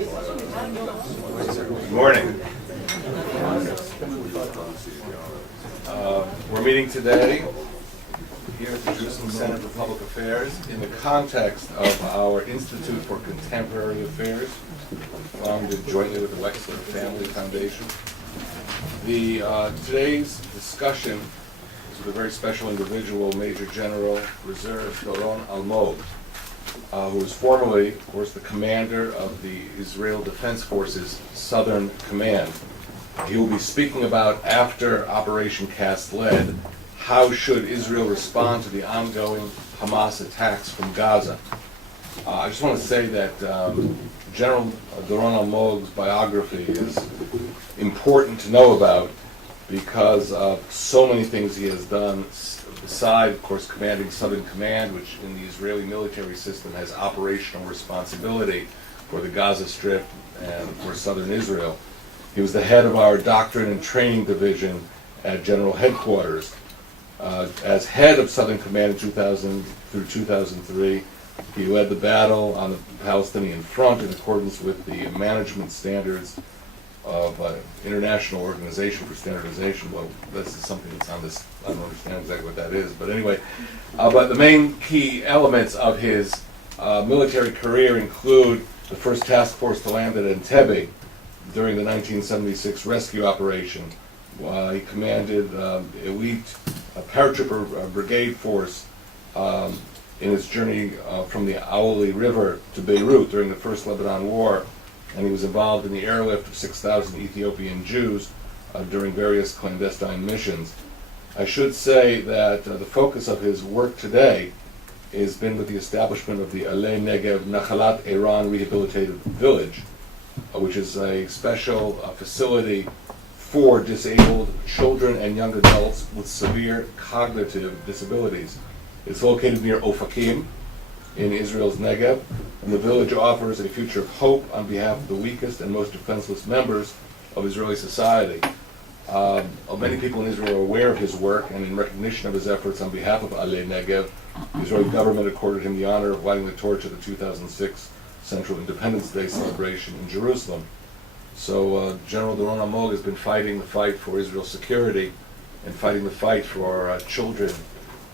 Good morning. We're meeting today here at the Jerusalem Center for Public Affairs in the context of our Institute for Contemporary Affairs, founded jointly with the Wexler Family Foundation. Today's discussion is with a very special individual, Major General Reserve Doron Almog, who was formerly, of course, the commander of the Israel Defense Forces Southern Command. He will be speaking about, after Operation Cast Lead, how should Israel respond to the ongoing Hamas attacks from Gaza. I just want to say that General Doron Almog's biography is important to know about because of so many things he has done, beside, of course, commanding Southern Command, which in the Israeli military system has operational responsibility for the Gaza Strip and for Southern Israel. He was the head of our Doctrine and Training Division at General Headquarters. As head of Southern Command in 2000 through 2003, he led the battle on the Palestinian front in accordance with the management standards of International Organization for Standardization. Well, this is something that's on this, I don't understand exactly what that is, but anyway. But the main key elements of his military career include the first task force to land at Entebbe during the 1976 rescue operation. He commanded elite paratrooper brigade force in his journey from the Auli River to Beirut during the First Lebanon War, and he was involved in the airlift of 6,000 Ethiopian Jews during various clandestine missions. I should say that the focus of his work today has been with the establishment of the Alei Negev Nachalat Iran Rehabilitative Village, which is a special facility for disabled children and young adults with severe cognitive disabilities. It's located near Ofakim in Israel's Negev, and the village offers a future of hope on behalf of the weakest and most defenseless members of Israeli society. Many people in Israel are aware of his work, and in recognition of his efforts on behalf of Alei Negev, the Israeli government accorded him the honor of lighting the torch at the 2006 Central Independence Day celebration in Jerusalem. So General Doron Almog has been fighting the fight for Israel's security and fighting the fight for children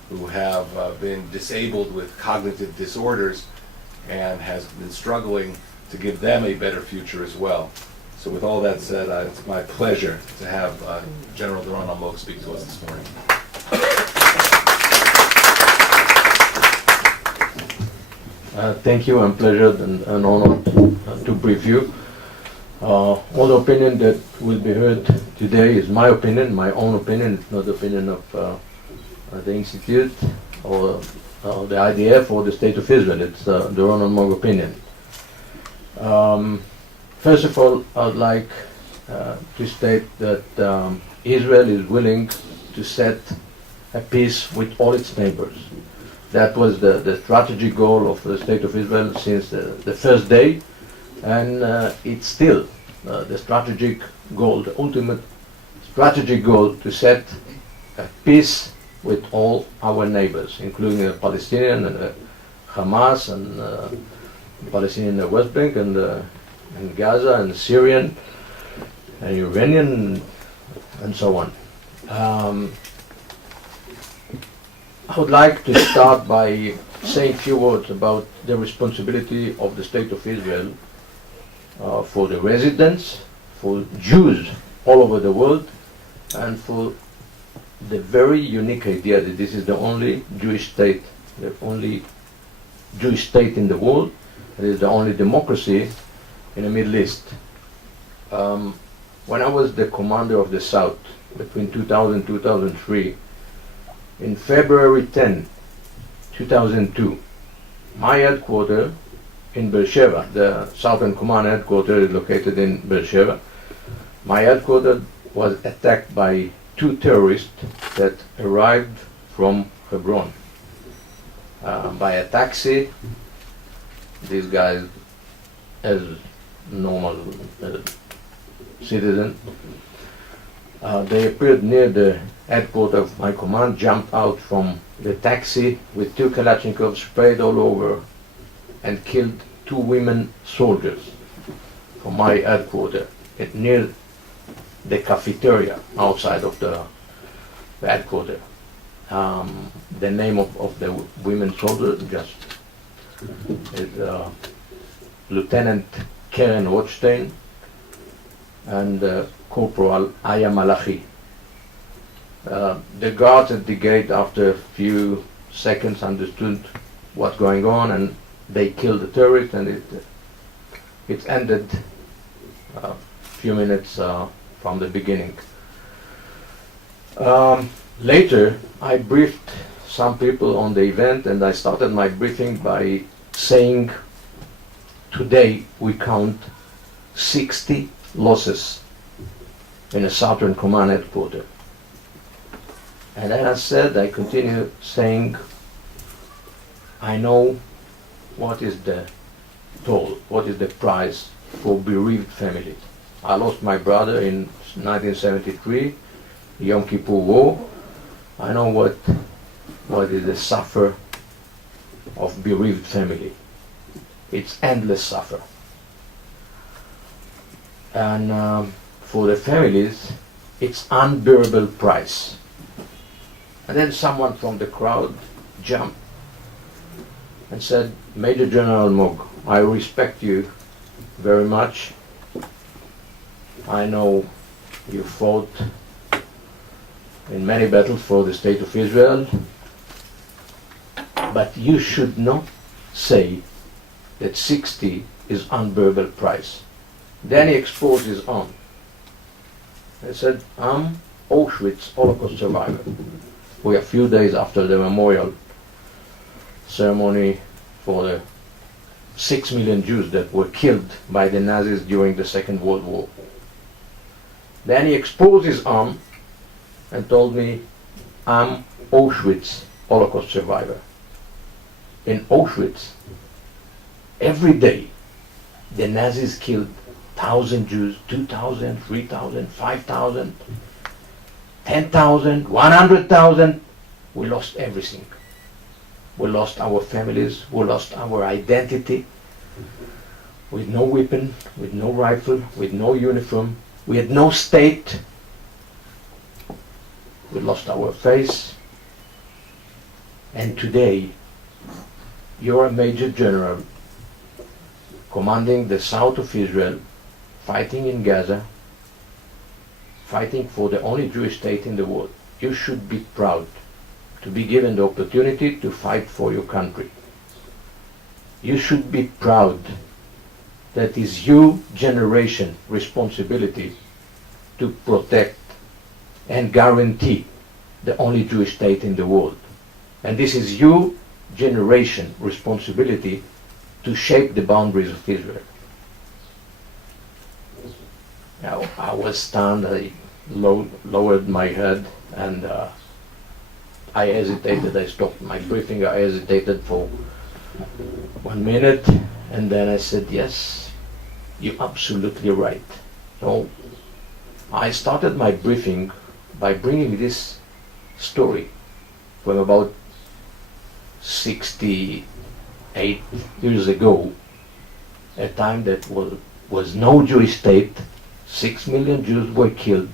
who have been disabled with cognitive disorders and has been struggling to give them a better future as well. So with all that said, it's my pleasure to have General Doron Almog speak to us this morning. Thank you, and pleasure and honor to brief you. All the opinion that will be heard today is my opinion, my own opinion. It's not the opinion of the Institute or the IDF or the State of Israel. It's Doron Almog opinion. First of all, I'd like to state that Israel is willing to set a peace with all its neighbors. That was the strategic goal of the State of Israel since the first day, and it's still the strategic goal, the ultimate strategic goal, to set a peace with all our neighbors, including the Palestinian and Hamas and the Palestinian in the West Bank and Gaza and Syrian and Iranian and so on. I would like to start by saying a few words about the responsibility of the State of Israel for the residents, for Jews all over the world, and for the very unique idea that this is the only Jewish state, the only Jewish state in the world, it is the only democracy in the Middle East. When I was the commander of the South between 2000 and 2003, in February 10, 2002, my headquarters in Beersheba, the Southern Command headquarters is located in Beersheba. My headquarters was attacked by two terrorists that arrived from Hebron by a taxi. These guys, as normal citizens, they appeared near the headquarters of my command, jumped out from the taxi with two Kalashnikovs sprayed all over, and killed two women soldiers. from my headquarters, near the cafeteria outside of the headquarters. The name of the women soldier just is Lieutenant Karen Rothstein and Corporal Aya Malachi. The guards at the gate, after a few seconds, understood what's going on, and they killed the terrorist, and it ended a few minutes from the beginning. Later, I briefed some people on the event, and I started my briefing by saying, today we count 60 losses in a Southern Command headquarters. And then I continue saying, I know what is the toll, what is the price for bereaved family. I lost my brother in 1973, Yom Kippur War. I know what is the suffer of bereaved family. It's endless suffer. And for the families, it's unbearable price. And then someone from the crowd jumped and said, Major General Almog, I respect you very much. I know you fought in many battles for the State of Israel, but you should not say that 60 is unbearable price. Then he exposed his arm. He said, I'm Auschwitz Holocaust survivor. We are a few days after the memorial ceremony for the 6 million Jews that were killed by the Nazis during the Second World War. Then he exposed his arm and told me, I'm Auschwitz Holocaust survivor. In Auschwitz, every day, the Nazis killed 1,000 Jews, 2,000, 3,000, 5,000, 10,000, 100,000. We lost everything. We lost our families, we lost our identity. With no weapon, with no rifle, with no uniform, we had no state. We lost our face. And today, you're a major general commanding the south of Israel, fighting in Gaza, fighting for the only Jewish state in the world. You should be proud to be given the opportunity to fight for your country. You should be proud that is your generation responsibility to protect and guarantee the only Jewish state in the world. And this is your generation responsibility to shape the boundaries of Israel. Now, I was stunned, I lowered my head, and I hesitated. I stopped my briefing, I hesitated for 1 minute, and then I said, yes, you're absolutely right. So I started my briefing by bringing this story from about 68 years ago, a time that was no Jewish state, 6 million Jews were killed,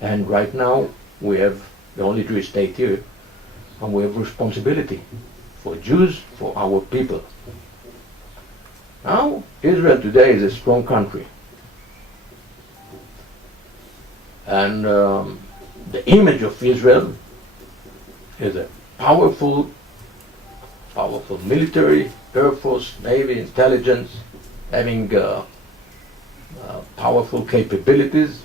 and right now we have the only Jewish state here, and we have responsibility for Jews, for our people. Now, Israel today is a strong country, and the image of Israel is a powerful military, air force, navy, intelligence, having powerful capabilities.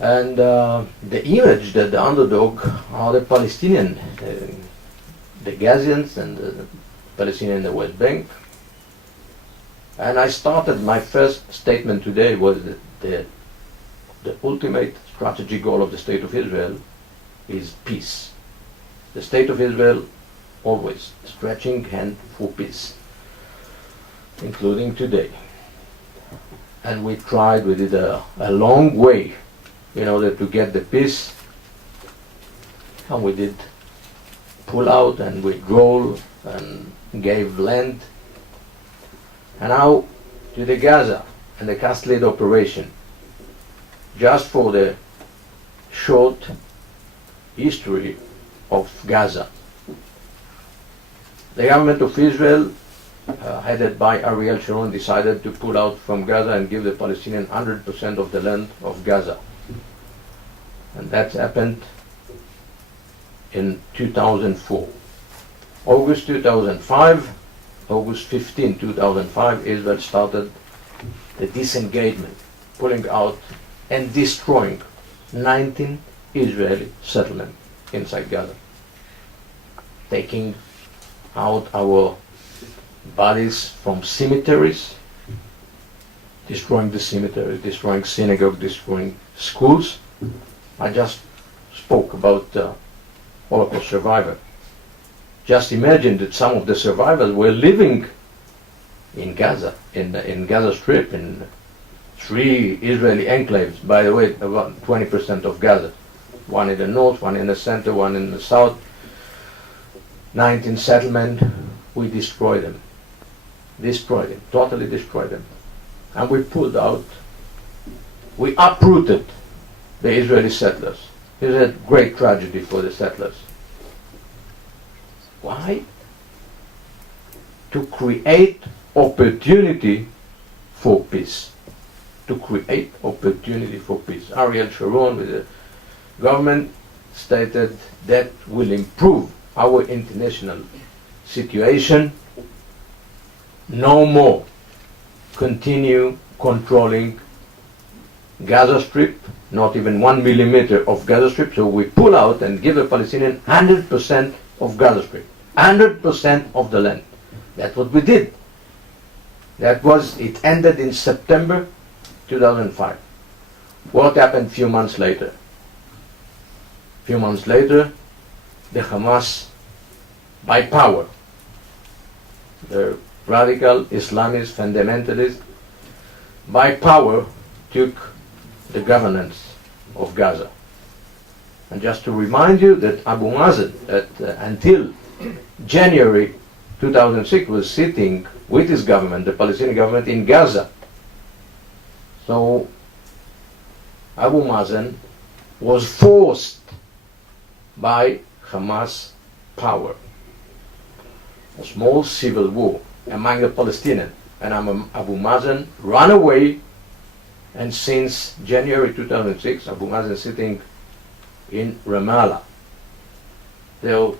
And the image that the underdog are the Palestinian, the Gazians and the Palestinians in the West Bank. And I started, my first statement today was that the ultimate strategic goal of the State of Israel is peace. The State of Israel always stretching hand for peace, including today. And we did a long way in order to get the peace, and we did pull out and withdrawal and gave land. And now to the Gaza and the Cast-Lead operation, just for the short history of Gaza. The government of Israel, headed by Ariel Sharon, decided to pull out from Gaza and give the Palestinians 100% of the land of Gaza. And that happened in 2004. August 2005, August 15, 2005, Israel started the disengagement, pulling out and destroying 19 Israeli settlements inside Gaza, taking out our bodies from cemeteries, destroying the cemeteries, destroying synagogues, destroying schools. I just spoke about Holocaust survivors. Just imagine that some of the survivors were living in Gaza, in Gaza Strip, in 3 Israeli enclaves. By the way, about 20% of Gaza. One in the north, one in the center, one in the south. 19 settlements, we destroyed them. Destroyed them, totally destroyed them. And we pulled out, we uprooted the Israeli settlers. It was a great tragedy for the settlers. Why? To create opportunity for peace. To create opportunity for peace. Ariel Sharon with the government stated that will improve our international situation. No more continue controlling Gaza Strip, not even 1 millimeter of Gaza Strip, so we pull out and give the Palestinians 100% of Gaza Strip, 100% of the land. That's what we did. It ended in September 2005. What happened a few months later? A few months later, the Hamas, by power, the radical Islamist fundamentalists, by power, took the governance of Gaza. And just to remind you that Abu Mazen, until January 2006, was sitting with his government, the Palestinian government, in Gaza. So Abu Mazen was forced by Hamas power. A small civil war among the Palestinians, and Abu Mazen ran away, and since January 2006, Abu Mazen is sitting in Ramallah. There,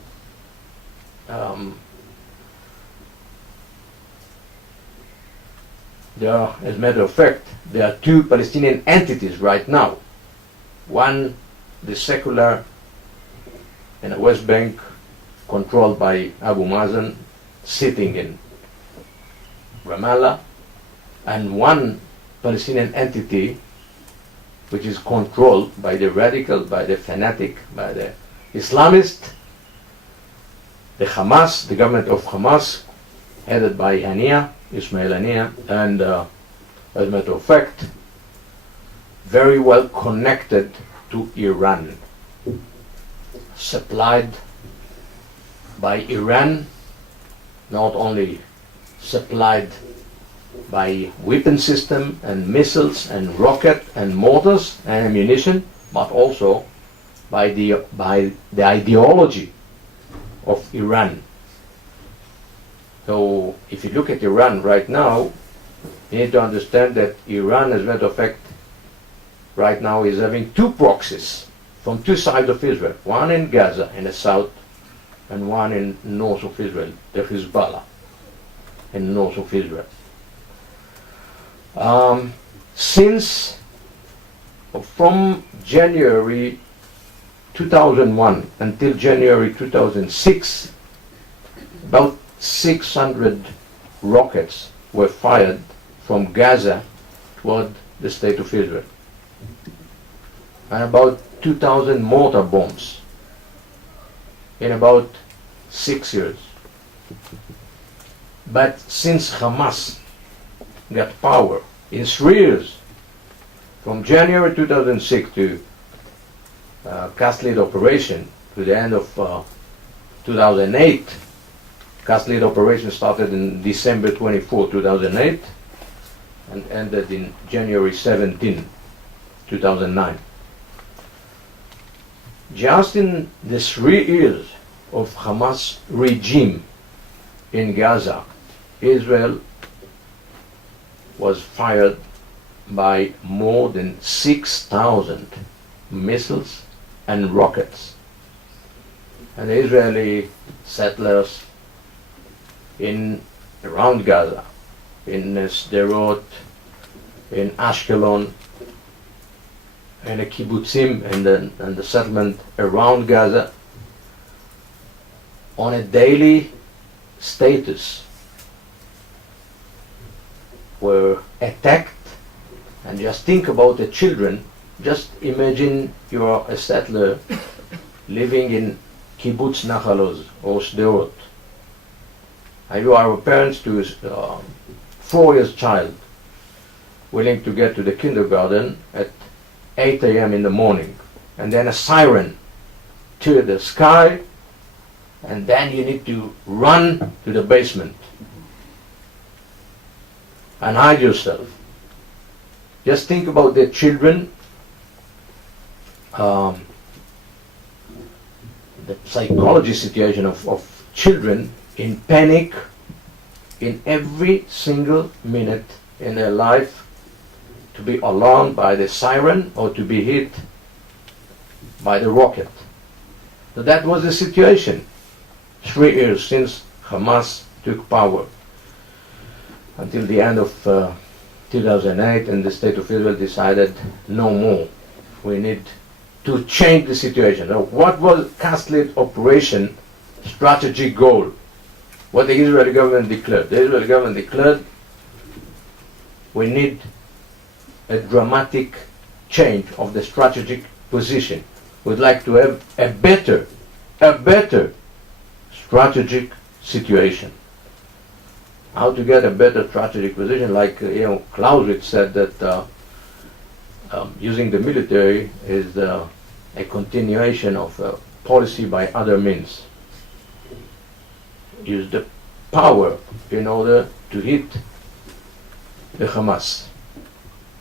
as a matter of fact, there are 2 Palestinian entities right now. One, the secular in the West Bank, controlled by Abu Mazen, sitting in Ramallah, and one Palestinian entity which is controlled by the radical, by the fanatic, by the Islamist, the Hamas, the government of Hamas, headed by Ismail Haniyeh, and as a matter of fact, very well connected to Iran, supplied by Iran, not only supplied by weapon system and missiles and rocket and mortars and ammunition, but also by the ideology of Iran. So if you look at Iran right now, you need to understand that Iran, as a matter of fact, right now is having 2 proxies from 2 sides of Israel, one in Gaza in the south and one in north of Israel, the Hezbollah in the north of Israel. From January 2001 until January 2006, about 600 rockets were fired from Gaza toward the state of Israel, and about 2,000 mortar bombs in about 6 years. But since Hamas got power in 3 years, from January 2006 to Cast-Lead operation to the end of 2008, Cast-Lead operation started in December 24, 2008. and ended in January 17, 2009. Just in the 3 years of Hamas regime in Gaza, Israel was fired by more than 6,000 missiles and rockets. And the Israeli settlers around Gaza, in Sderot, in Ashkelon, and the kibbutzim and the settlement around Gaza, on a daily status, were attacked. And just think about the children. Just imagine you are a settler living in kibbutz Nachaloz or Sderot, and you are a parent to a 4-year child willing to get to the kindergarten at 8 a.m. in the morning, and then a siren to the sky, and then you need to run to the basement and hide yourself. Just think about the children, the psychology situation of children in panic in every single minute in their life, to be alarmed by the siren or to be hit by the rocket. So that was the situation 3 years since Hamas took power, until the end of 2008, and the State of Israel decided no more. We need to change the situation. Now, what was Gaza Strip operation strategic goal? What the Israeli government declared. The Israeli government declared we need a dramatic change of the strategic position. We'd like to have a better strategic situation. How to get a better strategic position? Like Clausewitz said that using the military is a continuation of a policy by other means. Use the power in order to hit the Hamas.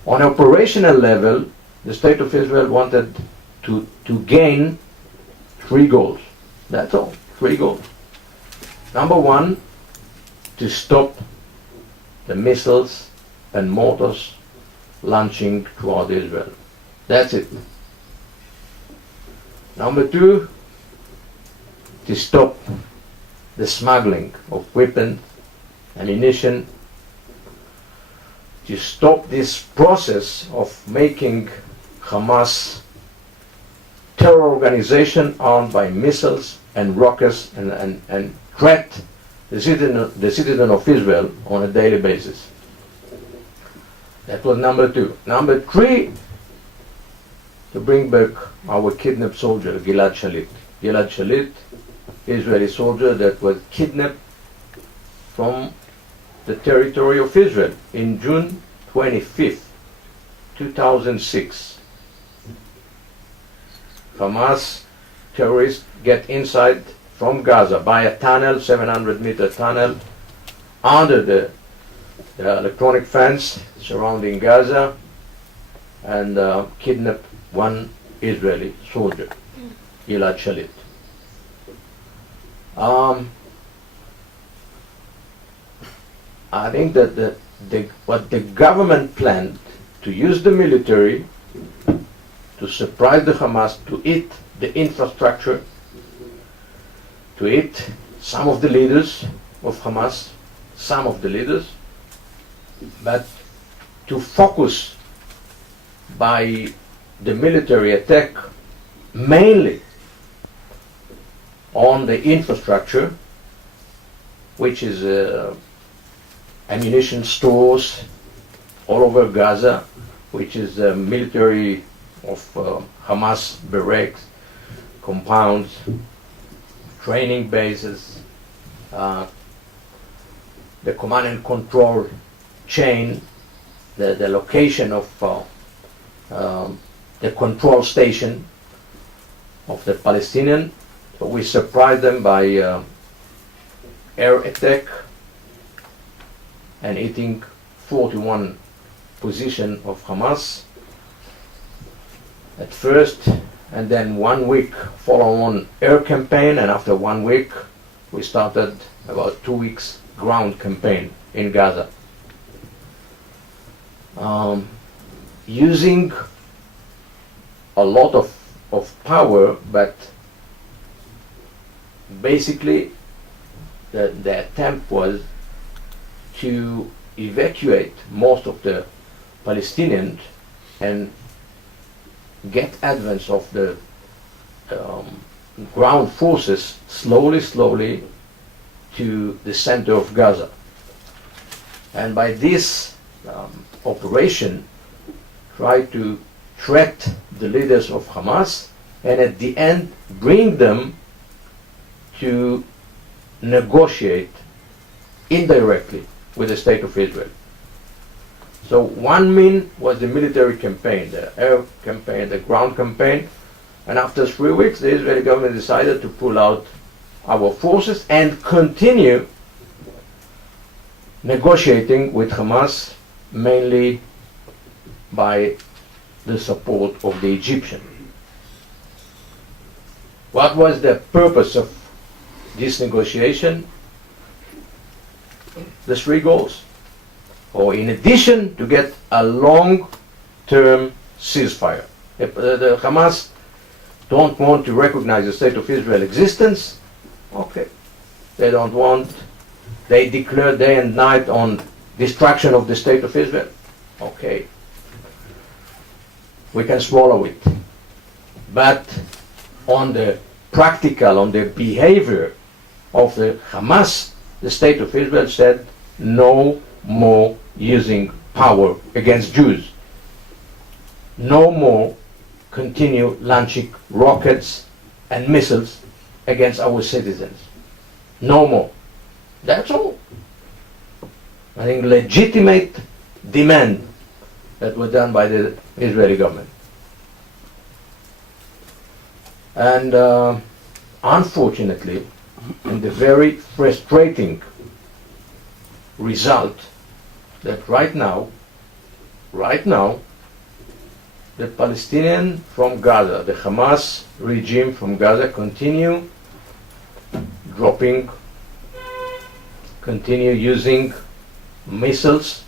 On operational level, the State of Israel wanted to gain 3 goals. That's all, 3 goals. Number 1, to stop the missiles and mortars launching toward Israel. That's it. Number 2, to stop the smuggling of weapons, ammunition, to stop this process of making Hamas terror organization armed by missiles and rockets and threat the citizen of Israel on a daily basis. That was number 2. Number 3, to bring back our kidnapped soldier, Gilad Shalit. Gilad Shalit, Israeli soldier that was kidnapped from the territory of Israel in June 25th, 2006. Hamas terrorists get inside from Gaza by a tunnel, 700-meter tunnel, under the electronic fence surrounding Gaza, and kidnap one Israeli soldier, Gilad Shalit. I think that what the government planned, to use the military to surprise the Hamas, to hit the infrastructure, to hit some of the leaders of Hamas, but to focus by the military attack mainly on the infrastructure, which is ammunition stores all over Gaza, which is military of Hamas barracks, compounds, training bases, the command and control chain, the location of the control station of the Palestinian. So we surprised them by air attack and hitting 41 position of Hamas at first, and then 1 week follow-on air campaign, and after 1 week we started about 2 weeks ground campaign in Gaza. Using a lot of power, but basically the attempt was to evacuate most of the Palestinians and get advance of the ground forces slowly to the center of Gaza. And by this operation, try to threat the leaders of Hamas, and at the end bring them to negotiate indirectly with the state of Israel. So one mean was the military campaign, the air campaign, the ground campaign, and after 3 weeks the Israeli government decided to pull out our forces and continue negotiating with Hamas, mainly by the support of the Egyptian. What was the purpose of this negotiation? The three goals. Or in addition, to get a long-term ceasefire. The Hamas don't want to recognize the state of Israel existence. Okay. They don't want, they declare day and night on destruction of the state of Israel. Okay. We can swallow it. But on the practical, on the behavior of the Hamas, the state of Israel said no more using power against Jews. No more continue launching rockets and missiles against our citizens. No more. That's all. I think legitimate demand that were done by the Israeli government. And unfortunately, and the very frustrating result that right now, the Palestinian from Gaza, the Hamas regime from Gaza continue dropping, continue using missiles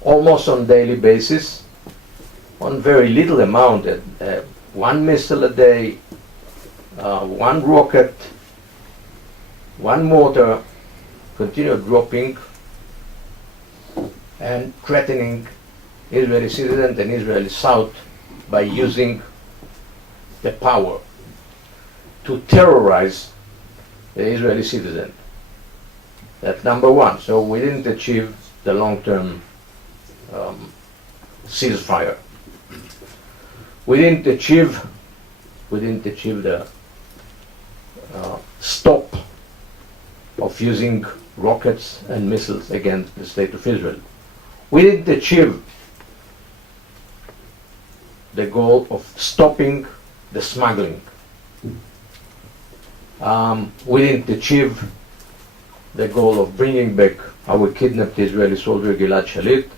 almost on daily basis, on very little amount, one missile a day, one rocket, one mortar, continue dropping and threatening Israeli citizens and Israeli South by using the power to terrorize the Israeli citizen. That's number one. So we didn't achieve the long-term ceasefire. We didn't achieve the stop of using rockets and missiles against the state of Israel. We didn't achieve the goal of stopping the smuggling. We didn't achieve the goal of bringing back our kidnapped Israeli soldier Gilad Shalit,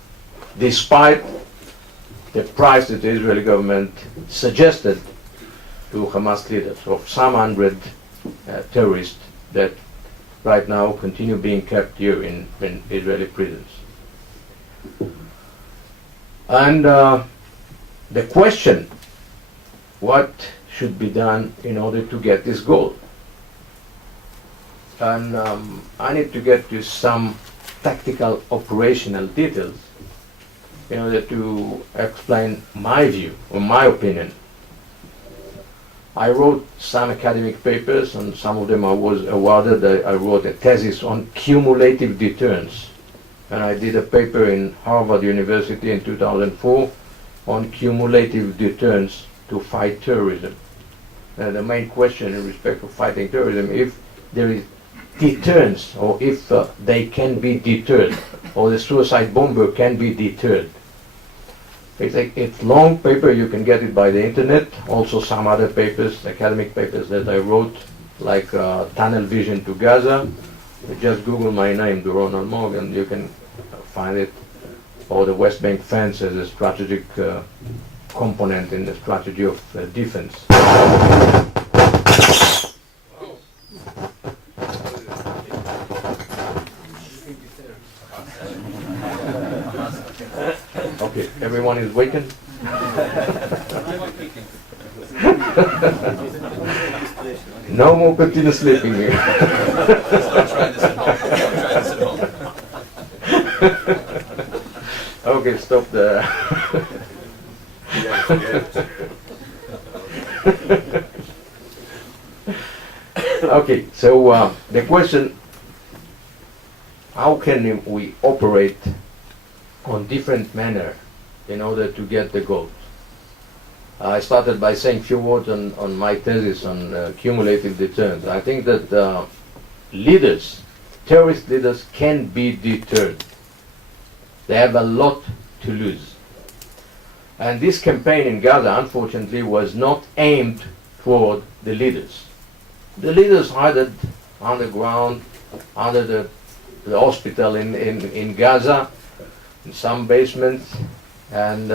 despite the price that the Israeli government suggested to Hamas leaders of some hundred terrorists that right now continue being kept here in Israeli prisons. And the question, what should be done in order to get this goal? And I need to get you some tactical operational details in order to explain my view or my opinion. I wrote some academic papers, and some of them I was awarded. I wrote a thesis on cumulative deterrence, and I did a paper in Harvard University in 2004 on cumulative deterrence to fight terrorism. The main question in respect of fighting terrorism, if there is deterrence, or if they can be deterred, or the suicide bomber can be deterred. It's long paper, you can get it by the internet. Also some other papers, academic papers that I wrote, like Tunnel Vision to Gaza. Just Google my name, Doron Almog, and you can find it. or the West Bank fence as a strategic component in the strategy of defense. Okay, everyone is wakened? No more continuous sleeping here. Don't try this at home. Don't try this at home. Okay, stop the. Okay, so the question, how can we operate on different manner in order to get the goals? I started by saying a few words on my thesis on cumulative deterrence. I think that leaders, terrorist leaders, can be deterred. They have a lot to lose. And this campaign in Gaza, unfortunately, was not aimed toward the leaders. The leaders hid underground, under the hospital in Gaza, in some basements, and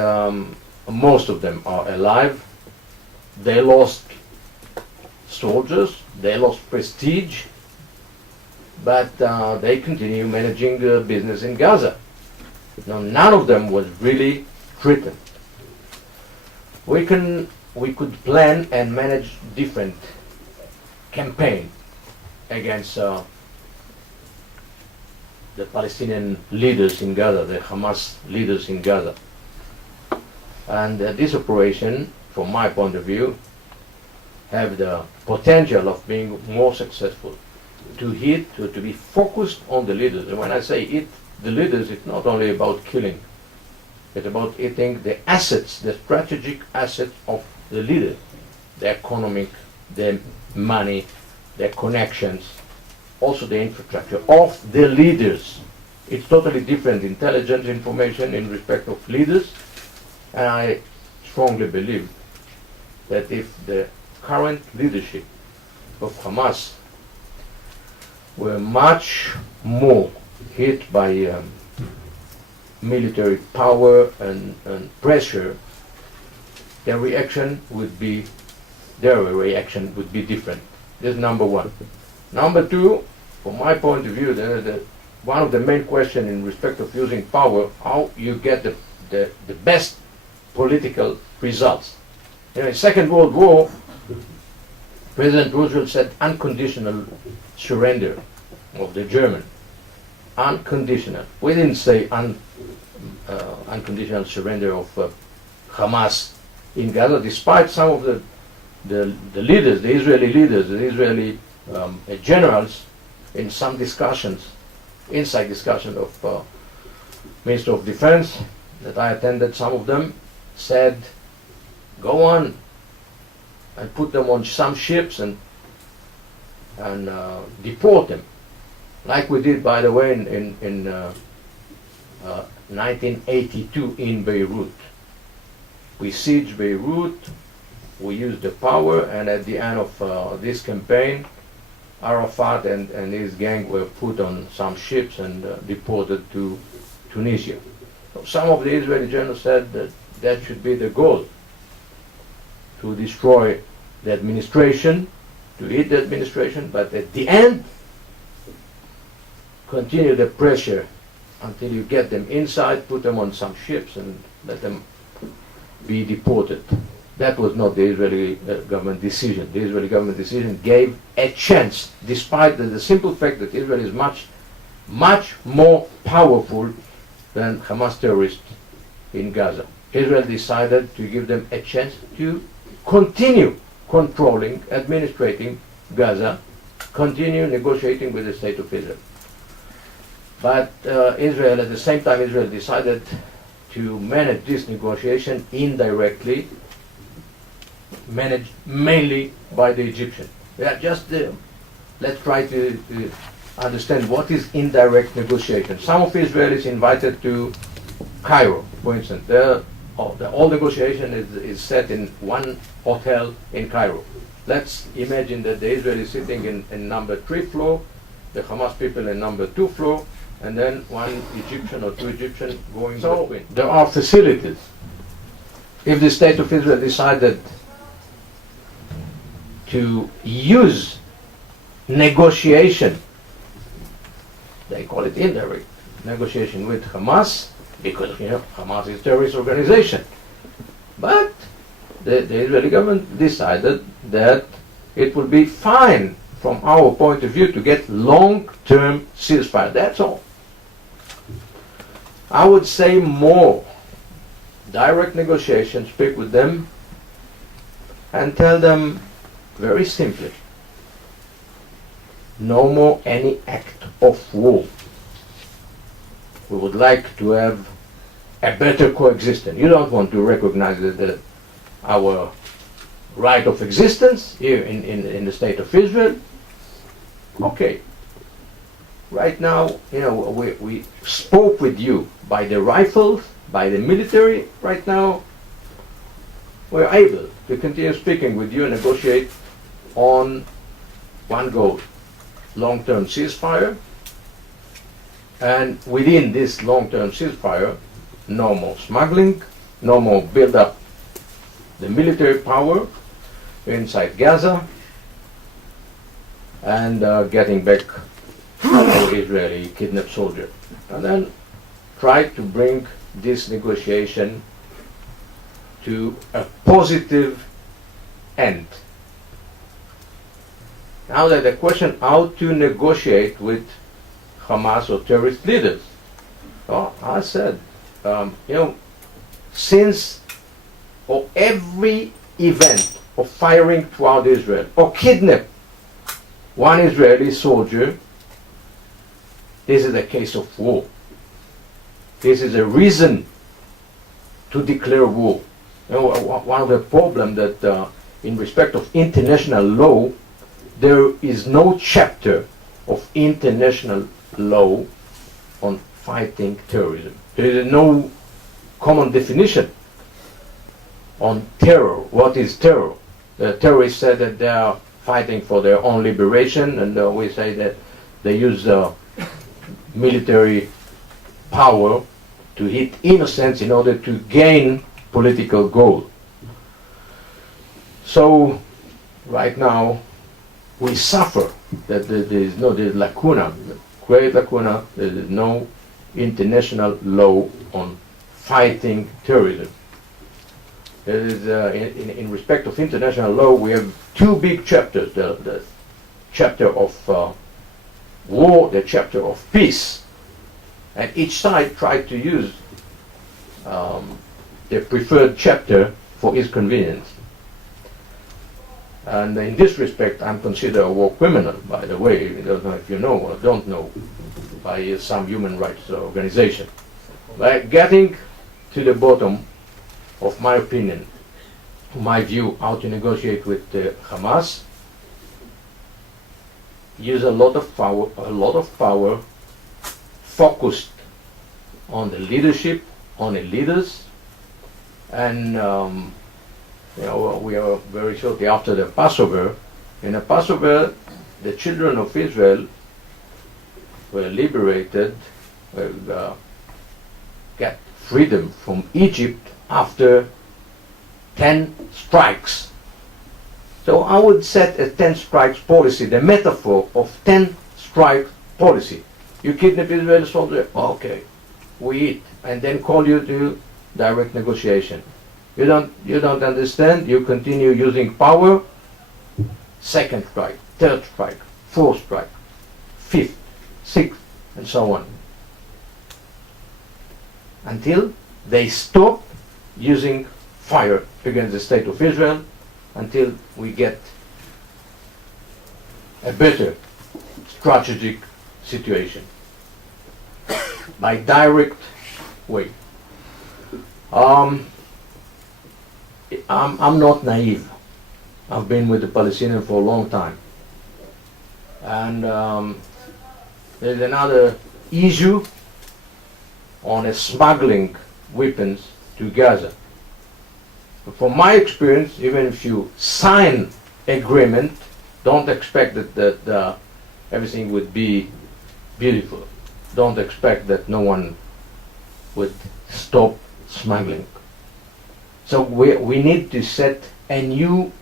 most of them are alive. They lost soldiers, they lost prestige, but they continue managing business in Gaza. Now, none of them was really threatened. We could plan and manage different campaign against the Palestinian leaders in Gaza, the Hamas leaders in Gaza. And this operation, from my point of view, have the potential of being more successful, to be focused on the leaders. And when I say hit the leaders, it's not only about killing, it's about hitting the assets, the strategic assets of the leader, the economic, the money, the connections, also the infrastructure of the leaders. It's totally different intelligence information in respect of leaders, and I strongly believe that if the current leadership of Hamas were much more hit by military power and pressure, their reaction would be different. This is number one. Number two, from my point of view, one of the main questions in respect of using power, how you get the best political results. In the Second World War, President Roosevelt said unconditional surrender of the German. Unconditional. We didn't say unconditional surrender of Hamas in Gaza, despite some of the leaders, the Israeli leaders, the Israeli generals, in some discussions, inside discussion of Minister of Defense that I attended, some of them said, go on and put them on some ships and deport them, like we did, by the way, in 1982 in Beirut. We sieged Beirut, we used the power, and at the end of this campaign, Arafat and his gang were put on some ships and deported to Tunisia. So some of the Israeli generals said that should be the goal, to destroy the administration, to hit the administration, but at the end, continue the pressure until you get them inside, put them on some ships and let them be deported. That was not the Israeli government decision. The Israeli government decision gave a chance, despite the simple fact that Israel is much more powerful than Hamas terrorists in Gaza. Israel decided to give them a chance to continue controlling, administrating Gaza, continue negotiating with the state of Israel. But Israel, at the same time, Israel decided to manage this negotiation indirectly, managed mainly by the Egyptians. Let's try to understand what is indirect negotiation. Some of Israelis invited to Cairo, for instance. All negotiation is set in one hotel in Cairo. Let's imagine that the Israelis sitting in number 3 floor, the Hamas people in number 2 floor, and then one Egyptian or two Egyptian going between. There are facilities. If the State of Israel decided to use negotiation, they call it indirect negotiation with Hamas, because Hamas is a terrorist organization. But the Israeli government decided that it would be fine from our point of view to get long-term ceasefire. That's all. I would say more direct negotiation, speak with them and tell them very simply, no more any act of war. We would like to have a better coexistence. You don't want to recognize our right of existence here in the State of Israel. Okay. Right now, we spoke with you by the rifles, by the military. Right now, we're able to continue speaking with you and negotiate on one goal, long-term ceasefire. And within this long-term ceasefire, no more smuggling, no more build-up the military power inside Gaza, and getting back our Israeli kidnapped soldier. And then try to bring this negotiation to a positive end. Now that the question how to negotiate with Hamas or terrorist leaders. Well, I said, since or every event of firing throughout Israel or kidnap one Israeli soldier, this is a case of war. This is a reason to declare war. One of the problems that in respect of international law, there is no chapter of international law on fighting terrorism. There is no common definition on terror. What is terror? The terrorists said that they are fighting for their own liberation, and we say that they use military power to hit innocents in order to gain political goal. So right now we suffer that there is no lacuna, great lacuna. There is no international law on fighting terrorism. There is, in respect of international law, we have two big chapters: the chapter of war, the chapter of peace, and each side tried to use the preferred chapter for its convenience. And in this respect, I'm considered a war criminal, by the way. I don't know if you know or don't know, by some human rights organization. By getting to the bottom of my opinion, my view, how to negotiate with Hamas, use a lot of power focused on the leadership, on the leaders, and we are very shortly after the Passover. In the Passover, the children of Israel were liberated, got freedom from Egypt after 10 strikes. So I would set a 10 strikes policy, the metaphor of 10 strike policy. You kidnap Israeli soldier, okay, we eat, and then call you to direct negotiation. You don't understand, you continue using power, second strike, third strike, fourth strike, fifth, sixth, and so on. Until they stop using fire against the State of Israel, until we get a better strategic situation by direct way. I'm not naive. I've been with the Palestinians for a long time. And there's another issue on smuggling weapons to Gaza. But from my experience, even if you sign agreement, don't expect that everything would be beautiful. don't expect that no one would stop smuggling. So we need to set a new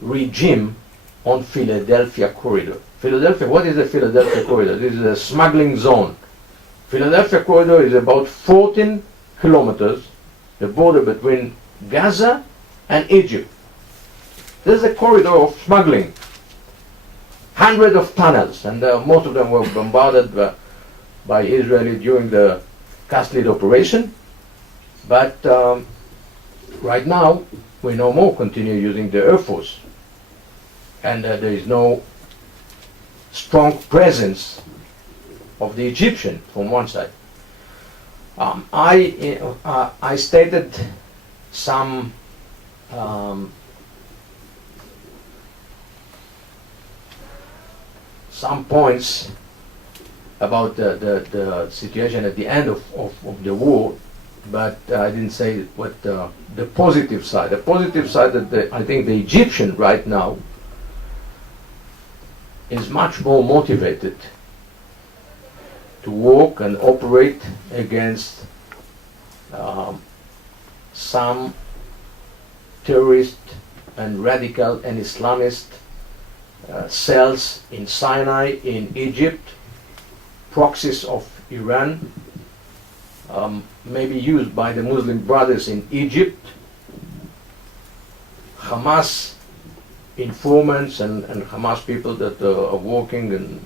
regime on Philadelphia corridor. Philadelphia, what is the Philadelphia corridor? This is a smuggling zone. Philadelphia corridor is about 14 kilometers, the border between Gaza and Egypt. This is a corridor of smuggling. Hundreds of tunnels, and most of them were bombarded by Israeli during the costly operation. But right now, we no more continue using the Air Force. And there is no strong presence of the Egyptian from one side. I stated some points about the situation at the end of the war, but I didn't say what the positive side. The positive side that I think the Egyptian right now is much more motivated to work and operate against some terrorist and radical and Islamist cells in Sinai, in Egypt, proxies of Iran, maybe used by the Muslim Brothers in Egypt, Hamas informants and Hamas people that are working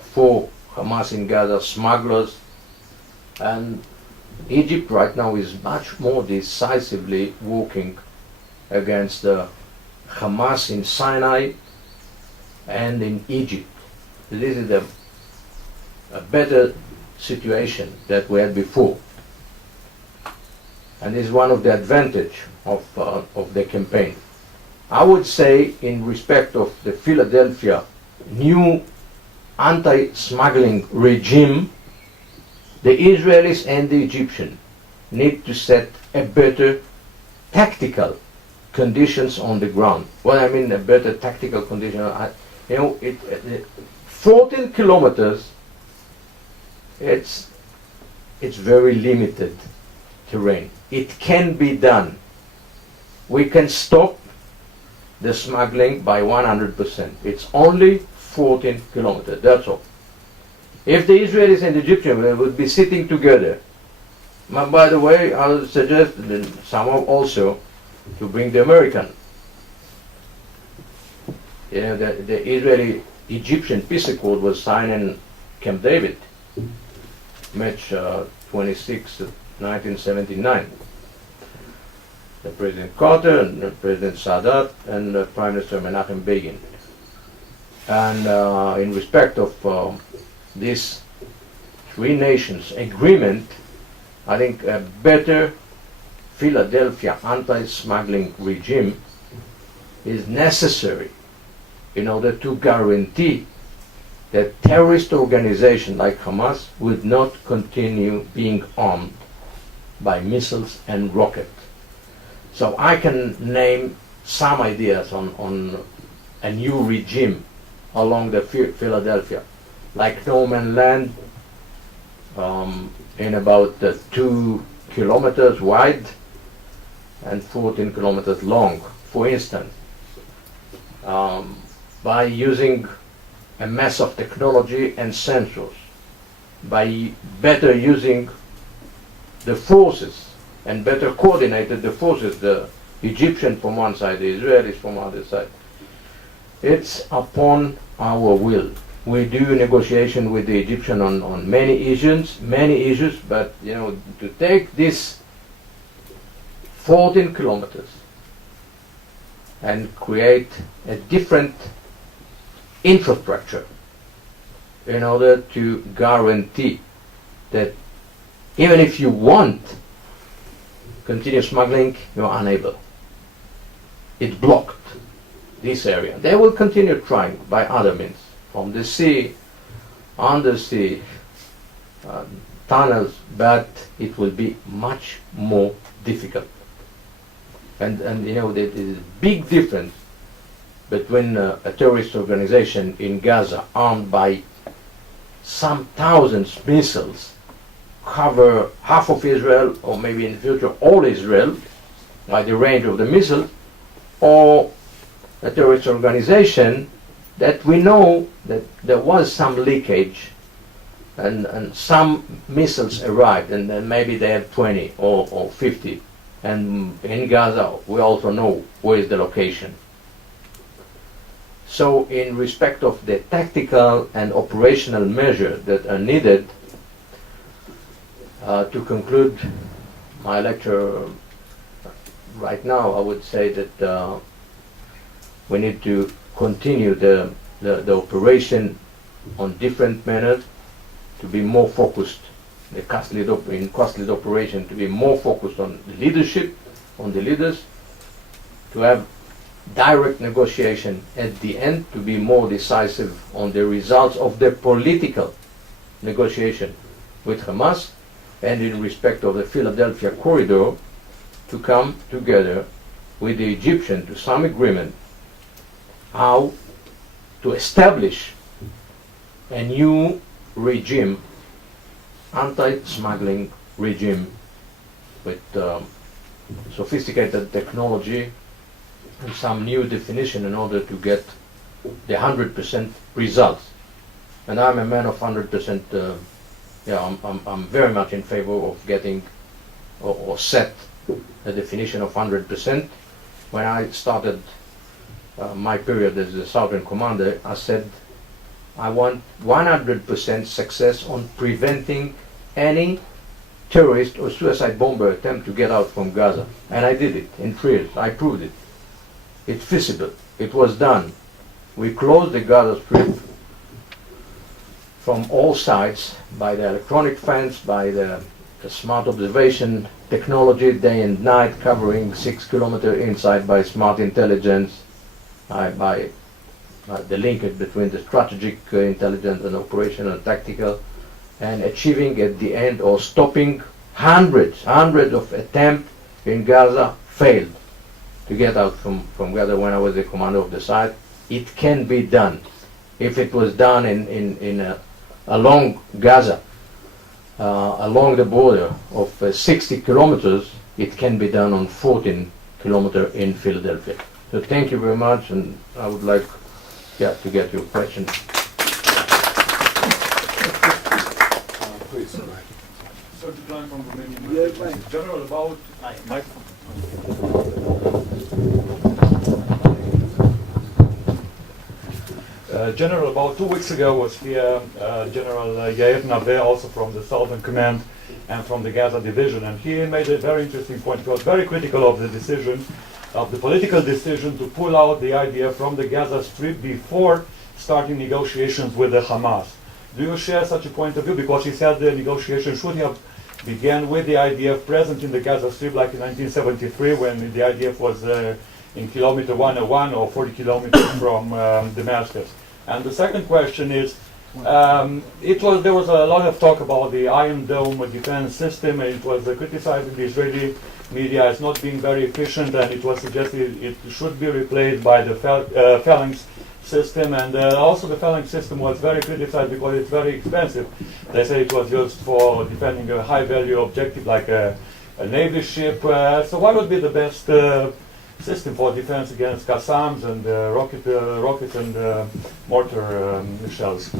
for Hamas in Gaza, smugglers. And Egypt right now is much more decisively working against Hamas in Sinai and in Egypt. This is a better situation that we had before. And this is one of the advantage of the campaign. I would say, in respect of the Philadelphia new anti-smuggling regime, the Israelis and the Egyptians need to set a better tactical conditions on the ground. What I mean, a better tactical condition, 14 kilometers, it's very limited terrain. It can be done. We can stop the smuggling by 100%. It's only 14 kilometers, that's all. If the Israelis and the Egyptians would be sitting together, by the way, I would suggest somehow also to bring the American. The Israeli-Egyptian peace accord was signed in Camp David, March 26, 1979. The President Carter and President Sadat and Prime Minister Menachem Begin. And in respect of this three nations agreement, I think a better Philadelphia anti-smuggling regime is necessary in order to guarantee that terrorist organizations like Hamas would not continue being armed by missiles and rockets. So I can name some ideas on a new regime along the Philadelphia, like no man land in about 2 kilometers wide and 14 kilometers long, for instance, by using a mass of technology and sensors, by better using the forces and better coordinated the forces, the Egyptian from one side, the Israelis from the other side. It's upon our will. We do negotiation with the Egyptian on many issues, but to take this 14 kilometers and create a different infrastructure in order to guarantee that even if you want continue smuggling, you are unable. It blocked this area. They will continue trying by other means, from the sea, undersea, tunnels, but it will be much more difficult. And there is a big difference between a terrorist organization in Gaza armed by some thousands missiles cover half of Israel, or maybe in the future all Israel, by the range of the missile, or a terrorist organization that we know that there was some leakage and some missiles arrived, and then maybe they have 20 or 50. And in Gaza, we also know where is the location. So in respect of the tactical and operational measures that are needed, to conclude my lecture right now, I would say that we need to continue the operation on different manners, to be more focused, in cost-led operation, to be more focused on the leadership, on the leaders, to have direct negotiation at the end, to be more decisive on the results of the political negotiation with Hamas, and in respect of the Philadelphia corridor, to come together with the Egyptians to some agreement how to establish a new regime, anti-smuggling regime with sophisticated technology and some new definition in order to get the 100% results. And I'm a man of 100%, I'm very much in favor of getting or set a definition of 100%. When I started my period as a Southern Commander, I said I want 100% success on preventing any terrorist or suicide bomber attempt to get out from Gaza. And I did it in 3 years. I proved it. It's feasible. It was done. We closed the Gaza Strip from all sides by the electronic fence, by the smart observation technology, day and night, covering 6 kilometers inside by smart intelligence, by the linkage between the strategic intelligence and operational and tactical, and achieving at the end or stopping hundreds of attempts in Gaza failed to get out from Gaza when I was the commander of the site. It can be done. If it was done along Gaza, along the border of 60 kilometers, it can be done on 14 kilometers in Philadelphia. So thank you very much, and I would like to get your questions. Please, go ahead. So to climb from Romania, General, about General, about 2 weeks ago was here General Yair Naveh, also from the Southern Command and from the Gaza Division, and he made a very interesting point. He was very critical of the decision, of the political decision to pull out the idea from the Gaza Strip before starting negotiations with the Hamas. Do you share such a point of view? Because he said the negotiation should have began with the IDF present in the Gaza Strip, like in 1973, when the IDF was in kilometer 101 or 40 kilometers from Damascus. And the second question is, there was a lot of talk about the Iron Dome defense system, and it was criticized in the Israeli media as not being very efficient, and it was suggested it should be replaced by the phalanx system, and also the phalanx system was very criticized because it's very expensive. They say it was used for defending a high-value objective like a Navy ship. So what would be the best system for defense against Qassams and rockets and mortar shells?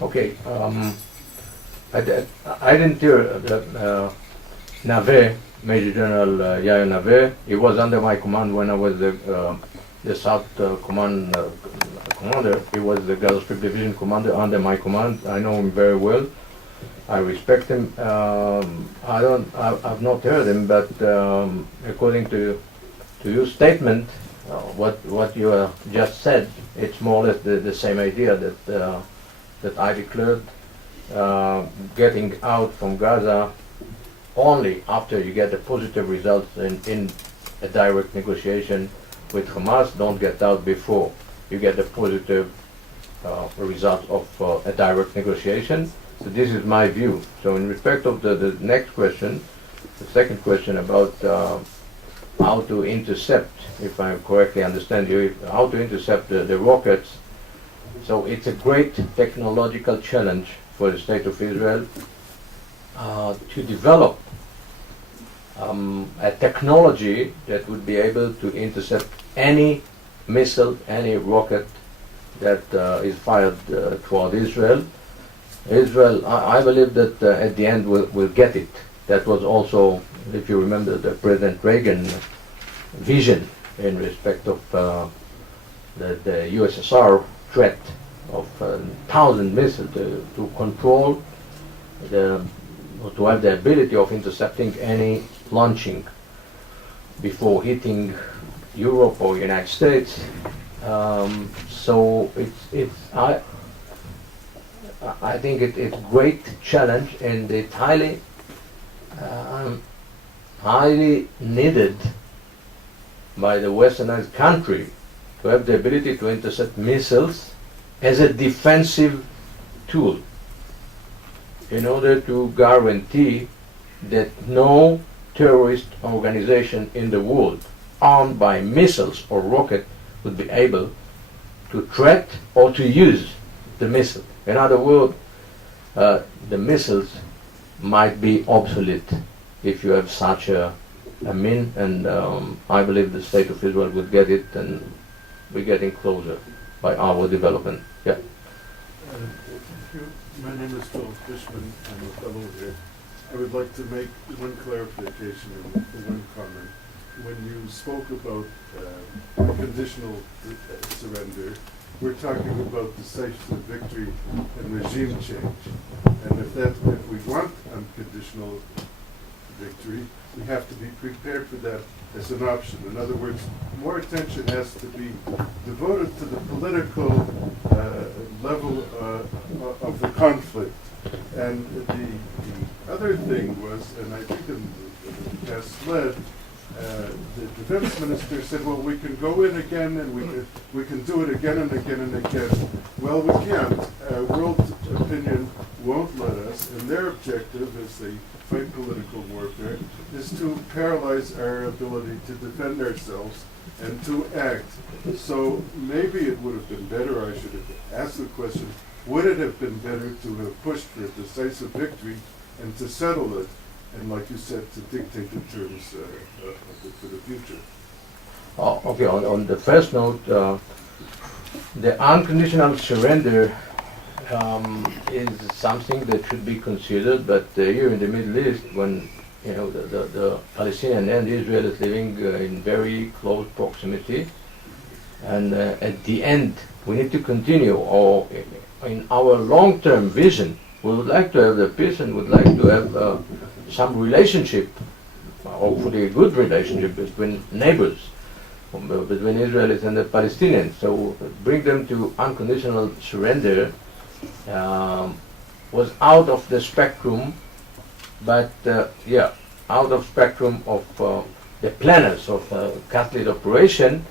Okay, I didn't hear Naveh, Major General Yair Naveh. He was under my command when I was the South commander. He was the Gaza Strip Division commander under my command. I know him very well. I respect him. I've not heard him, but according to your statement, what you just said, it's more or less the same idea that I declared. Getting out from Gaza only after you get the positive results in a direct negotiation with Hamas. Don't get out before you get the positive result of a direct negotiation. So this is my view. So in respect of the next question, the second question about how to intercept, if I correctly understand you, how to intercept the rockets, So it's a great technological challenge for the State of Israel to develop a technology that would be able to intercept any missile, any rocket that is fired toward Israel. Israel, I believe that at the end will get it. That was also, if you remember, the President Reagan vision in respect of the USSR threat of 1,000 missiles to control or to have the ability of intercepting any launching before hitting Europe or United States. So I think it's great challenge, and it's highly needed by the westernized country to have the ability to intercept missiles as a defensive tool in order to guarantee that no terrorist organization in the world armed by missiles or rocket would be able to threat or to use the missile. In other words, the missiles might be obsolete if you have such a mean, and I believe the State of Israel would get it, and we're getting closer by our development. Yeah. My name is Phil Fishman. I'm a fellow here. I would like to make one clarification and one comment. When you spoke about conditional surrender, we're talking about decisive victory and regime change. And if we want unconditional victory, we have to be prepared for that as an option. In other words, more attention has to be devoted to the political level of the conflict. And the other thing was, and I think in the past sled, the defense minister said, well, we can go in again and we can do it again and again and again. Well, we can't. World opinion won't let us, and their objective, as they fight political warfare, is to paralyze our ability to defend ourselves and to act. So maybe it would have been better, I should have asked the question, would it have been better to have pushed for a decisive victory and to settle it, and like you said, to dictate the terms for the future? Okay, on the first note, the unconditional surrender is something that should be considered, but here in the Middle East, when the Palestinian and Israel is living in very close proximity, and at the end we need to continue, or in our long-term vision, we would like to have the peace and would like to have some relationship, hopefully a good relationship between neighbors, between Israelis and the Palestinians. So bring them to unconditional surrender was out of the spectrum, but out of spectrum of the planners of Catholic operation,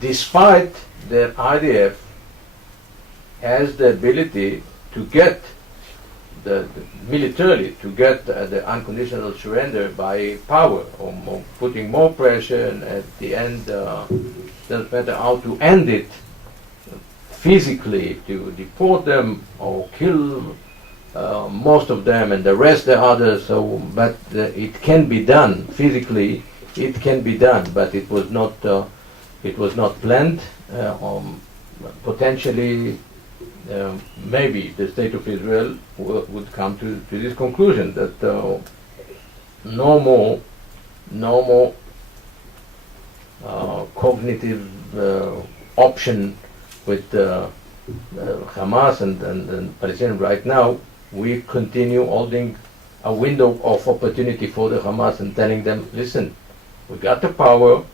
despite the IDF has the ability to get militarily to get the unconditional surrender by power, or putting more pressure, and at the end doesn't matter how to end it physically, to deport them or kill most of them and the rest the others. So, but it can be done physically. It can be done, but it was not planned. Potentially. Maybe the State of Israel would come to this conclusion that no more cognitive option with Hamas and Palestinians right now. We continue holding a window of opportunity for the Hamas and telling them, listen, we got the power,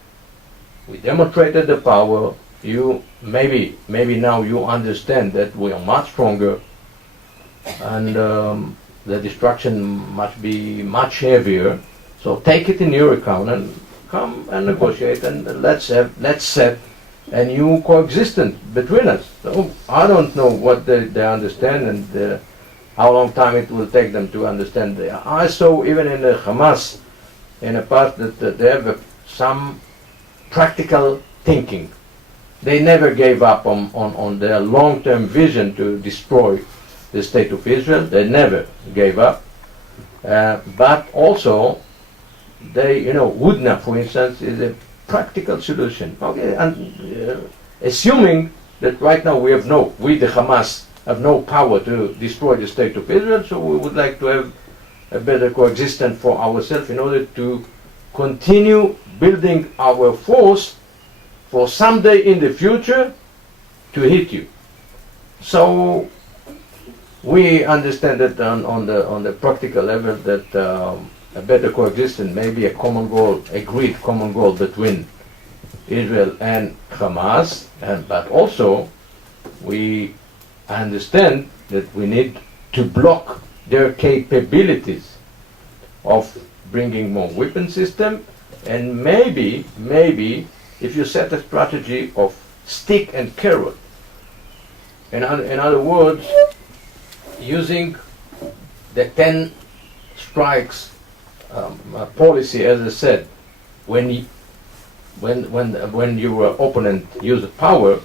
we demonstrated the power. You maybe now you understand that we are much stronger, and the destruction must be much heavier. So take it in your account and come and negotiate, and let's set a new coexistence between us. So I don't know what they understand and how long time it will take them to understand. I saw even in the Hamas in the past that they have some practical thinking. they never gave up on their long-term vision to destroy the state of Israel. They never gave up. But also, Hudna, for instance, is a practical solution. Okay, and assuming that right now we, the Hamas, have no power to destroy the state of Israel, so we would like to have a better coexistence for ourselves in order to continue building our force for someday in the future to hit you. So we understand that on the practical level that a better coexistence may be a common goal, agreed common goal between Israel and Hamas, but also we understand that we need to block their capabilities of bringing more weapon system, and maybe if you set a strategy of stick and carrot, in other words, using the 10 strikes policy, as I said, when your opponent uses power,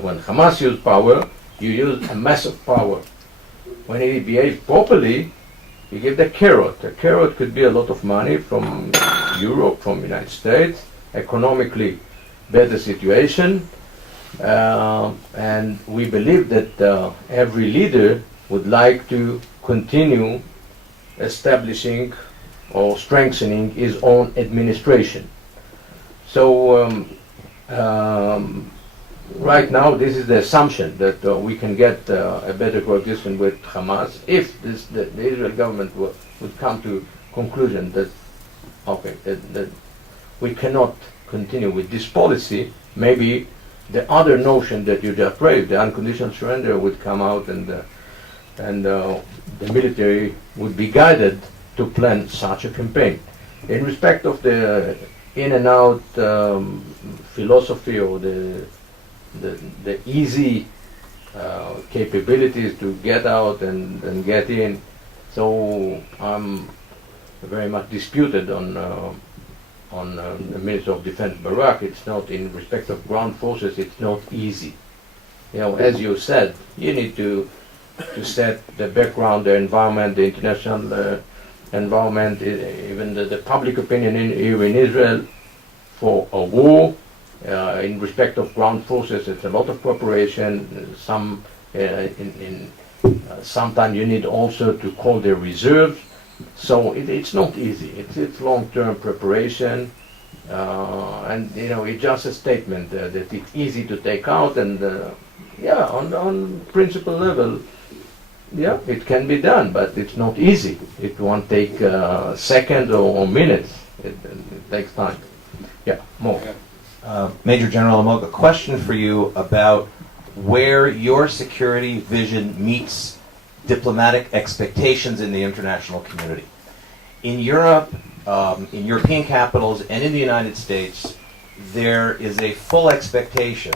when Hamas uses power, you use a massive power. When it behaves properly, you give the carrot. The carrot could be a lot of money from Europe, from the United States, economically better situation, and we believe that every leader would like to continue establishing or strengthening his own administration. So right now, this is the assumption that we can get a better coexistence with Hamas if the Israel government would come to conclusion that that we cannot continue with this policy. Maybe the other notion that you just raised, the unconditional surrender, would come out, and the military would be guided to plan such a campaign. In respect of the in and out philosophy or the easy capabilities to get out and get in, so I'm very much disputed on the Minister of Defense Barak. It's not, in respect of ground forces, it's not easy. As you said, you need to set the background, the environment, the international environment, even the public opinion here in Israel for a war. In respect of ground forces, it's a lot of preparation. Sometimes you need also to call the reserves. So it's not easy. It's long-term preparation, and it's just a statement that it's easy to take out, and on principle level, it can be done, but it's not easy. It won't take seconds or minutes. It takes time. More. Major General Almog, a question for you about where your security vision meets diplomatic expectations in the international community. In Europe, in European capitals, and in the United States, there is a full expectation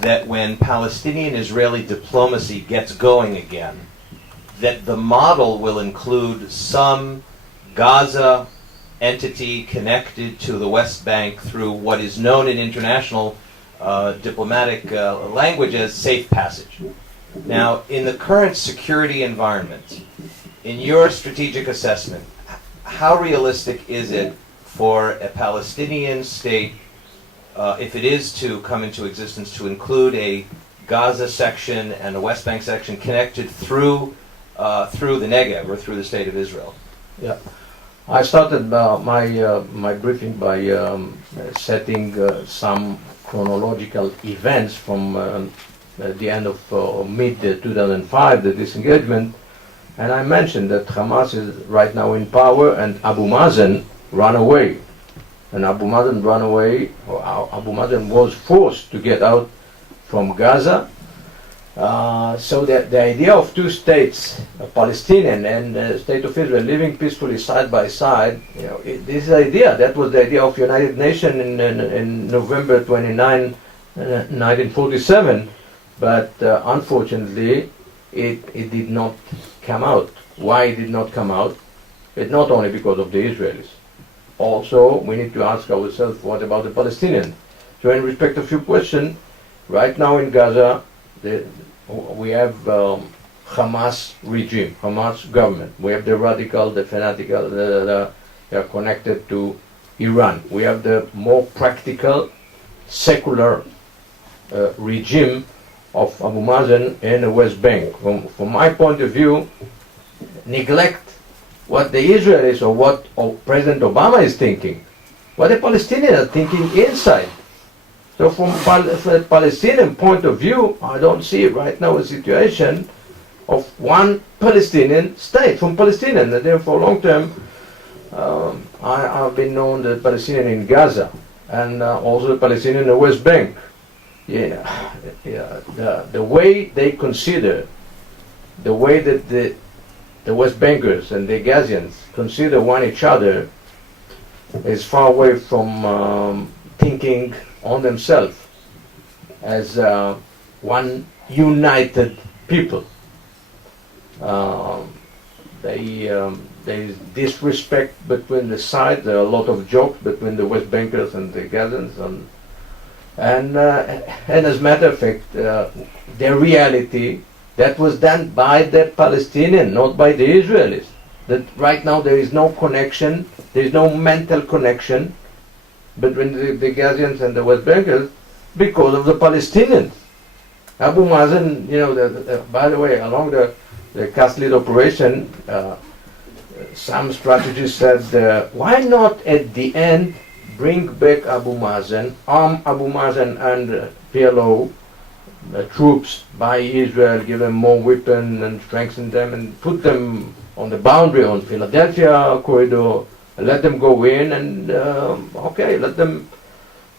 that when Palestinian-Israeli diplomacy gets going again, that the model will include some Gaza entity connected to the West Bank through what is known in international diplomatic language as safe passage. Now, in the current security environment, in your strategic assessment, how realistic is it for a Palestinian state, if it is to come into existence, to include a Gaza section and a West Bank section connected through the Negev or through the state of Israel? Yeah. I started my briefing by setting some chronological events from the end of mid-2005, the disengagement, and I mentioned that Hamas is right now in power and Abu Mazen ran away. And Abu Mazen ran away, or Abu Mazen was forced to get out from Gaza. So the idea of two states, a Palestinian and the state of Israel, living peacefully side by side, this idea, that was the idea of United Nations in November 29, 1947, but unfortunately it did not come out. Why it did not come out? It's not only because of the Israelis. Also, we need to ask ourselves, what about the Palestinians? So in respect of your question, Right now in Gaza, we have Hamas regime, Hamas government. We have the radical, the fanatical, they are connected to Iran. We have the more practical, secular regime of Abu Mazen in the West Bank. From my point of view, neglect what the Israelis or what President Obama is thinking, what the Palestinians are thinking inside. So from a Palestinian point of view, I don't see right now a situation of one Palestinian state from Palestinians. And therefore, long term, I've been known the Palestinian in Gaza and also the Palestinian in the West Bank. The way they consider, the way that the West Bankers and the Gazians consider one each other is far away from thinking on themselves as one united people. There is disrespect between the sides. There are a lot of jokes between the West Bankers and the Gazans, and as a matter of fact, the reality that was done by the Palestinians, not by the Israelis. That right now there is no connection, there is no mental connection between the Gazians and the West Bankers because of the Palestinians. Abu Mazen, by the way, along the Castled operation, some strategists said, why not at the end bring back Abu Mazen, arm Abu Mazen and PLO troops by Israel, give them more weapons and strengthen them and put them on the boundary on Philadelphia corridor, let them go in and, let them.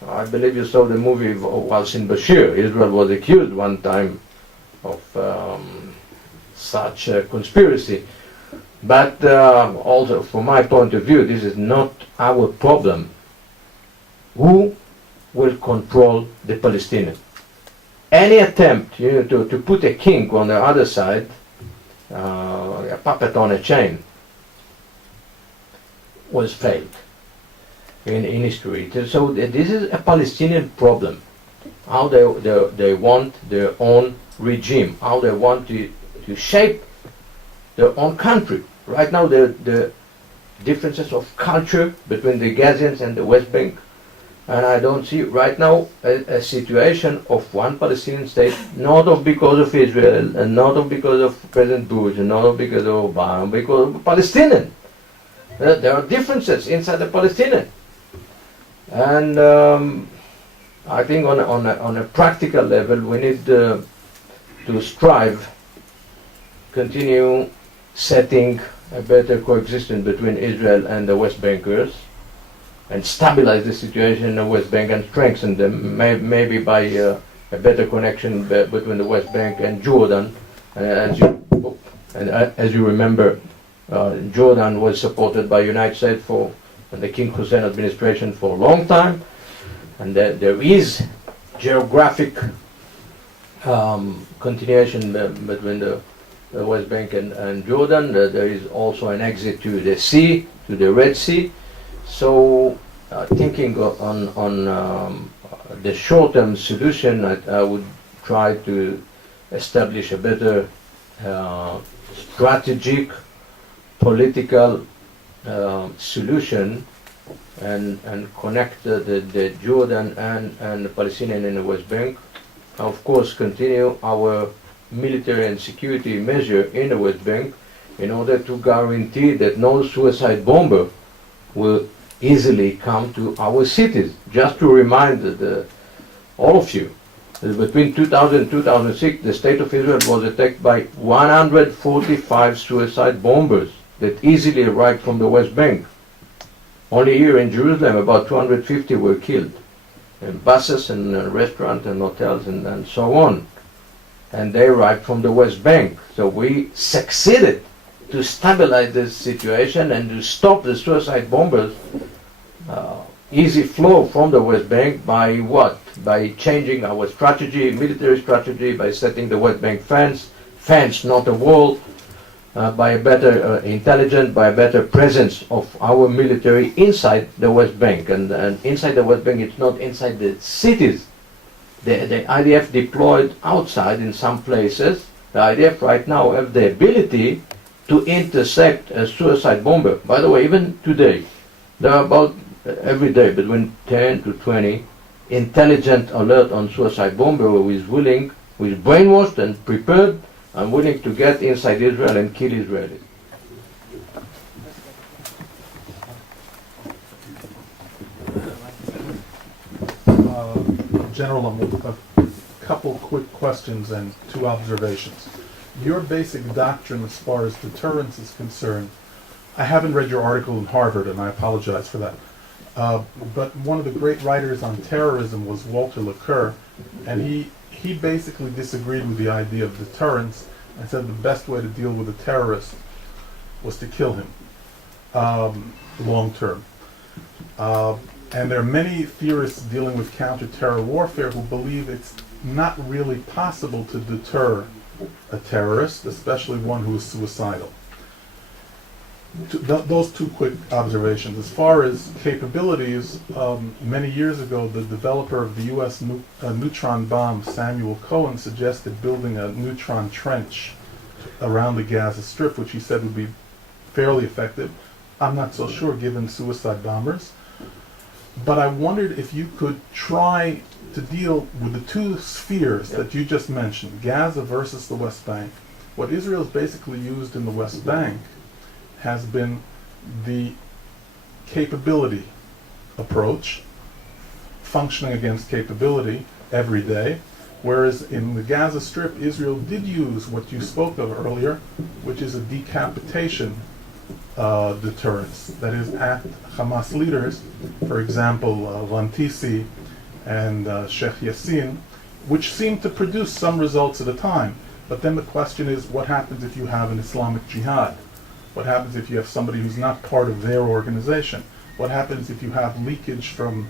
I believe you saw the movie whilst in Bashir. Israel was accused one time of such a conspiracy. But also, from my point of view, this is not our problem. Who will control the Palestinians? Any attempt to put a king on the other side, a puppet on a chain, was failed in history. So this is a Palestinian problem. How they want their own regime, how they want to shape their own country. Right now the differences of culture between the Gazians and the West Bank, and I don't see right now a situation of one Palestinian state, not because of Israel, and not because of President Bush, and not because of Obama, because of Palestinian. There are differences inside the Palestinian. And I think on a practical level, we need to strive, continue setting a better coexistence between Israel and the West Bankers, and stabilize the situation in the West Bank and strengthen them, maybe by a better connection between the West Bank and Jordan. As you remember, Jordan was supported by United States and the King Hussein administration for a long time, and there is geographic continuation between the West Bank and Jordan. There is also an exit to the sea, to the Red Sea. So thinking on the short-term solution, I would try to establish a better strategic political solution and connect the Jordan and the Palestinian in the West Bank. Of course, continue our military and security measure in the West Bank in order to guarantee that no suicide bomber will easily come to our cities. Just to remind all of you, that between 2000 and 2006, the state of Israel was attacked by 145 suicide bombers that easily arrived from the West Bank. Only here in Jerusalem, about 250 were killed, in buses and restaurants and hotels and so on. And they arrived from the West Bank. So we succeeded to stabilize this situation and to stop the suicide bombers' easy flow from the West Bank by what? By changing our strategy, military strategy, by setting the West Bank fence, not a wall, by a better intelligence, by a better presence of our military inside the West Bank. And inside the West Bank, it's not inside the cities. the IDF deployed outside in some places. The IDF right now have the ability to intercept a suicide bomber. By the way, even today, there are about every day between 10 to 20 intelligent alert on suicide bomber who is willing, who is brainwashed and prepared and willing to get inside Israel and kill Israelis. General Almog, a couple quick questions and two observations. Your basic doctrine as far as deterrence is concerned, I haven't read your article in Harvard, and I apologize for that. But one of the great writers on terrorism was Walter LeCoeur, and he basically disagreed with the idea of deterrence and said the best way to deal with a terrorist was to kill him long term. And there are many theorists dealing with counter-terror warfare who believe it's not really possible to deter a terrorist, especially one who is suicidal. Those two quick observations. As far as capabilities, many years ago, the developer of the U.S. neutron bomb, Samuel Cohen, suggested building a neutron trench around the Gaza Strip, which he said would be fairly effective. I'm not so sure, given suicide bombers. But I wondered if you could try to deal with the two spheres that you just mentioned, Gaza versus the West Bank. What Israel has basically used in the West Bank has been the capability approach, functioning against capability every day, whereas in the Gaza Strip, Israel did use what you spoke of earlier, which is a decapitation deterrence. That is, at Hamas leaders, for example, Rantisi and Sheikh Yassin, which seem to produce some results at a time. But then the question is, what happens if you have an Islamic jihad? What happens if you have somebody who's not part of their organization? What happens if you have leakage from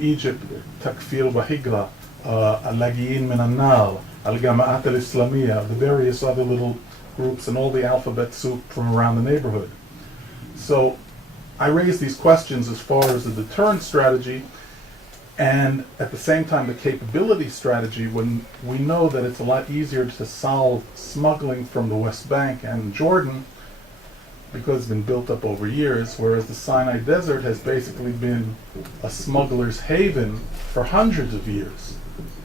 Egypt, Takfir wa Hijra, Al-Lagiyin min al-Nar, Al-Jama'at al-Islamiyya, the various other little groups and all the alphabet soup from around the neighborhood. So I raise these questions as far as the deterrence strategy and at the same time the capability strategy, when we know that it's a lot easier to solve smuggling from the West Bank and Jordan because it's been built up over years, whereas the Sinai Desert has basically been a smuggler's haven for hundreds of years.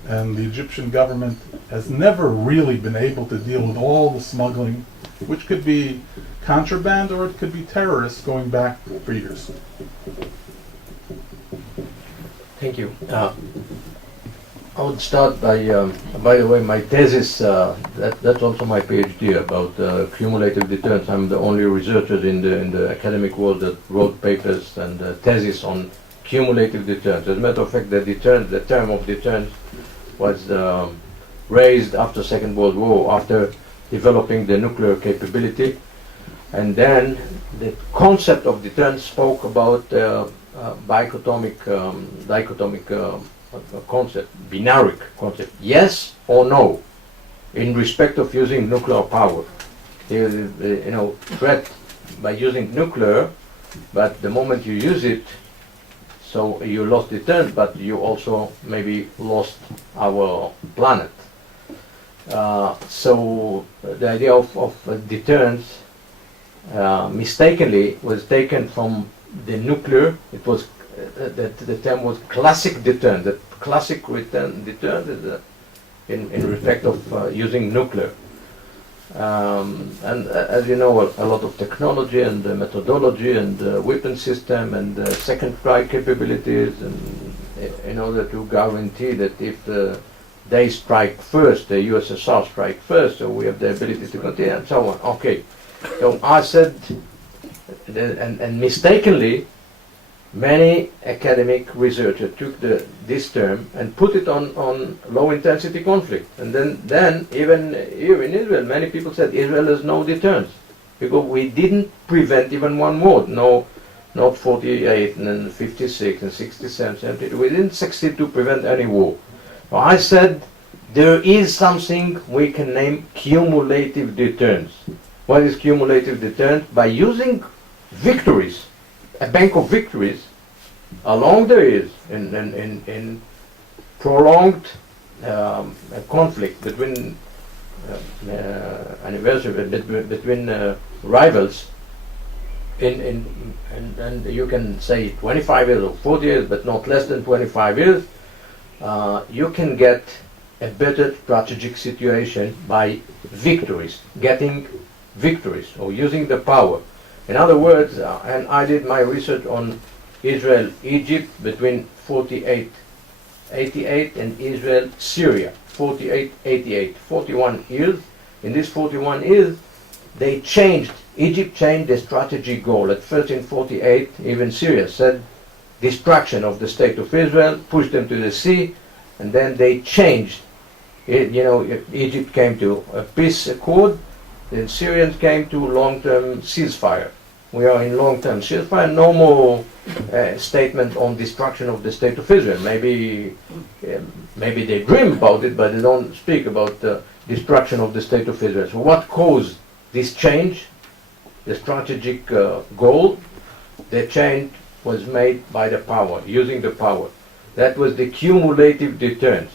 And the Egyptian government has never really been able to deal with all the smuggling, which could be contraband or it could be terrorists going back for years. Thank you. I would start by the way, my thesis, that's also my PhD about cumulative deterrence. I'm the only researcher in the academic world that wrote papers and thesis on cumulative deterrence. As a matter of fact, the term of deterrence was raised after Second World War, after developing the nuclear capability. And then the concept of deterrence spoke about dichotomic concept, binary concept, yes or no, in respect of using nuclear power. Threat by using nuclear, but the moment you use it, so you lost deterrence, but you also maybe lost our planet. So the idea of deterrence mistakenly was taken from the nuclear. It was the term was classic deterrence. The classic deterrence is in respect of using nuclear. And as you know, a lot of technology and methodology and weapon system and second strike capabilities, and in order to guarantee that if they strike first, the USSR strike first, so we have the ability to continue and so on. Okay, so I said, and mistakenly, many academic researchers took this term and put it on low-intensity conflict. And then even here in Israel, many people said Israel has no deterrence because we didn't prevent even one war. No, not 48 and 56 and 67, 70. We didn't succeed to prevent any war. So I said there is something we can name cumulative deterrence. What is cumulative deterrence? By using victories, a bank of victories along the years in prolonged a conflict between between rivals and you can say 25 years or 40 years, but not less than 25 years, you can get a better strategic situation by victories, getting victories or using the power. In other words, and I did my research on Israel, Egypt between 48-88 and Israel, Syria, 48-88, 41 years. In these 41 years, they changed, Egypt changed the strategy goal. At 1348, even Syria said destruction of the state of Israel, pushed them to the sea, and then they changed. Egypt came to a peace accord, the Syrians came to long-term ceasefire. We are in long-term ceasefire, no more statement on destruction of the state of Israel. Maybe they dream about it, but they don't speak about the destruction of the state of Israel. So what caused this change? The strategic goal, the change was made by the power, using the power. That was the cumulative deterrence.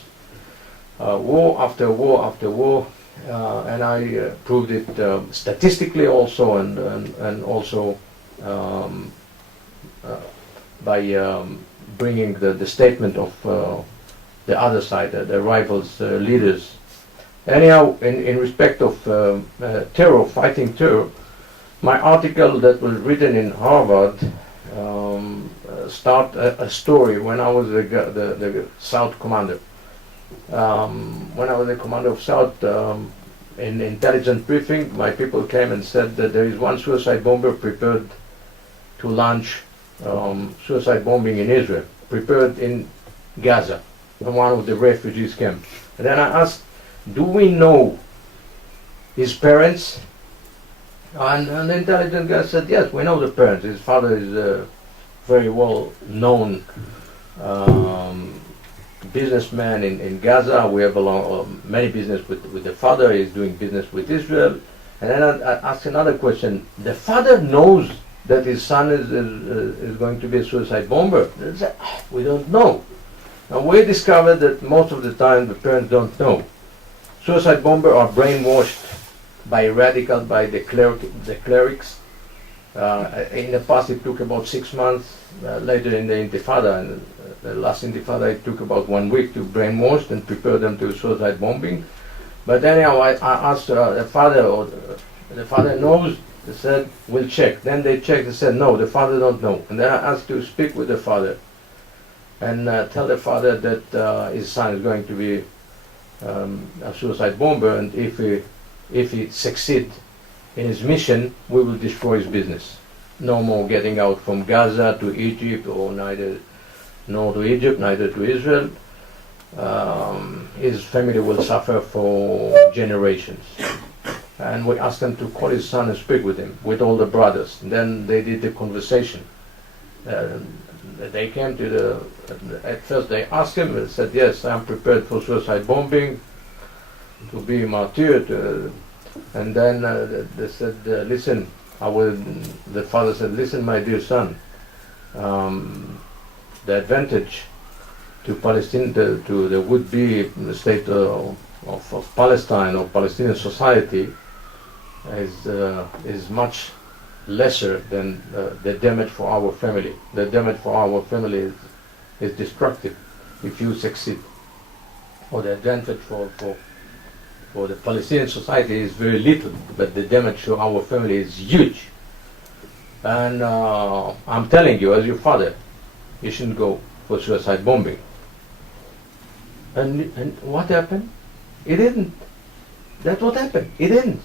War after war after war, and I proved it statistically also, and also by bringing the statement of the other side, the rivals' leaders. Anyhow, in respect of terror, fighting terror, my article that was written in Harvard start a story when I was the South commander. When I was the commander of South, in intelligence briefing, my people came and said that there is one suicide bomber prepared to launch suicide bombing in Israel, prepared in Gaza, in one of the refugees camps. And then I asked, do we know his parents? And the intelligence guy said, yes, we know the parents. His father is a very well known businessman in Gaza. We have many business with the father. He's doing business with Israel. And then I asked another question. The father knows that his son is going to be a suicide bomber. They said, we don't know. And we discovered that most of the time the parents don't know. Suicide bombers are brainwashed by the clerics. In the past it took about 6 months. Later in the Intifada, and the last Intifada, it took about 1 week to brainwash and prepare them to suicide bombing. But anyhow, I asked the father, or the father knows. They said, we'll check. Then they checked and said, no, the father don't know. And then I asked to speak with the father and tell the father that his son is going to be a suicide bomber, and if he succeeds in his mission, we will destroy his business. No more getting out from Gaza to Egypt, or neither to Egypt, neither to Israel. His family will suffer for generations. And we asked him to call his son and speak with him, with all the brothers. And then they did the conversation. They came to at first they asked him, and said, yes, I'm prepared for suicide bombing, to be martyred. And then they said, listen, the father said, listen, my dear son, the advantage to Palestine, to the would-be state of Palestine or Palestinian society is much lesser than the damage for our family. The damage for our family is destructive if you succeed. Or the advantage for the Palestinian society is very little, but the damage to our family is huge. And I'm telling you, as your father, you shouldn't go for suicide bombing. And what happened? It didn't. That's what happened. It didn't.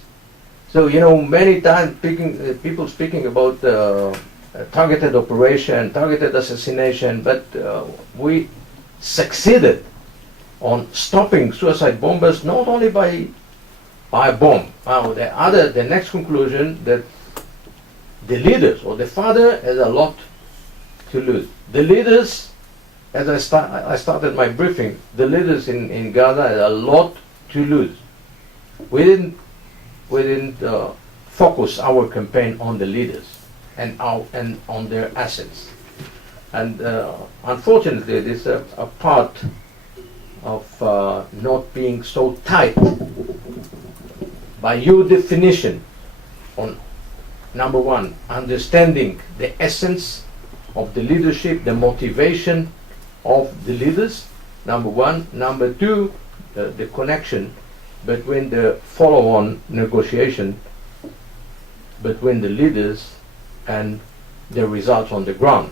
So, many times people speaking about targeted operation, targeted assassination, but we succeeded on stopping suicide bombers not only by a bomb. The next conclusion, that the leaders or the father has a lot to lose. The leaders, as I started my briefing, the leaders in Gaza had a lot to lose. We didn't focus our campaign on the leaders and on their assets. And unfortunately, this a part of not being so tight by your definition on number one, understanding the essence of the leadership, the motivation of the leaders, number one. Number two, the connection between the follow-on negotiation between the leaders and the results on the ground.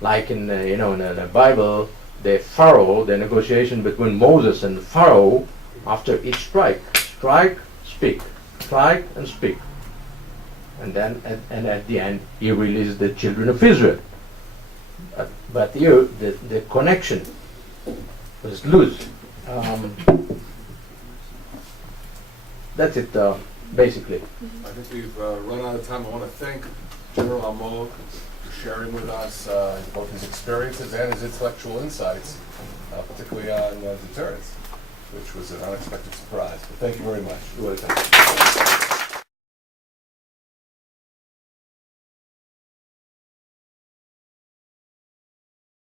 Like in the Bible, the negotiation between Moses and Pharaoh after each strike, speak, strike and speak. And then at the end, he released the children of Israel. But here, the connection was loose. That's it, basically. I think we've run out of time. I want to thank General Almog for sharing with us both his experiences and his intellectual insights, particularly on deterrence, which was an unexpected surprise. But thank you very much.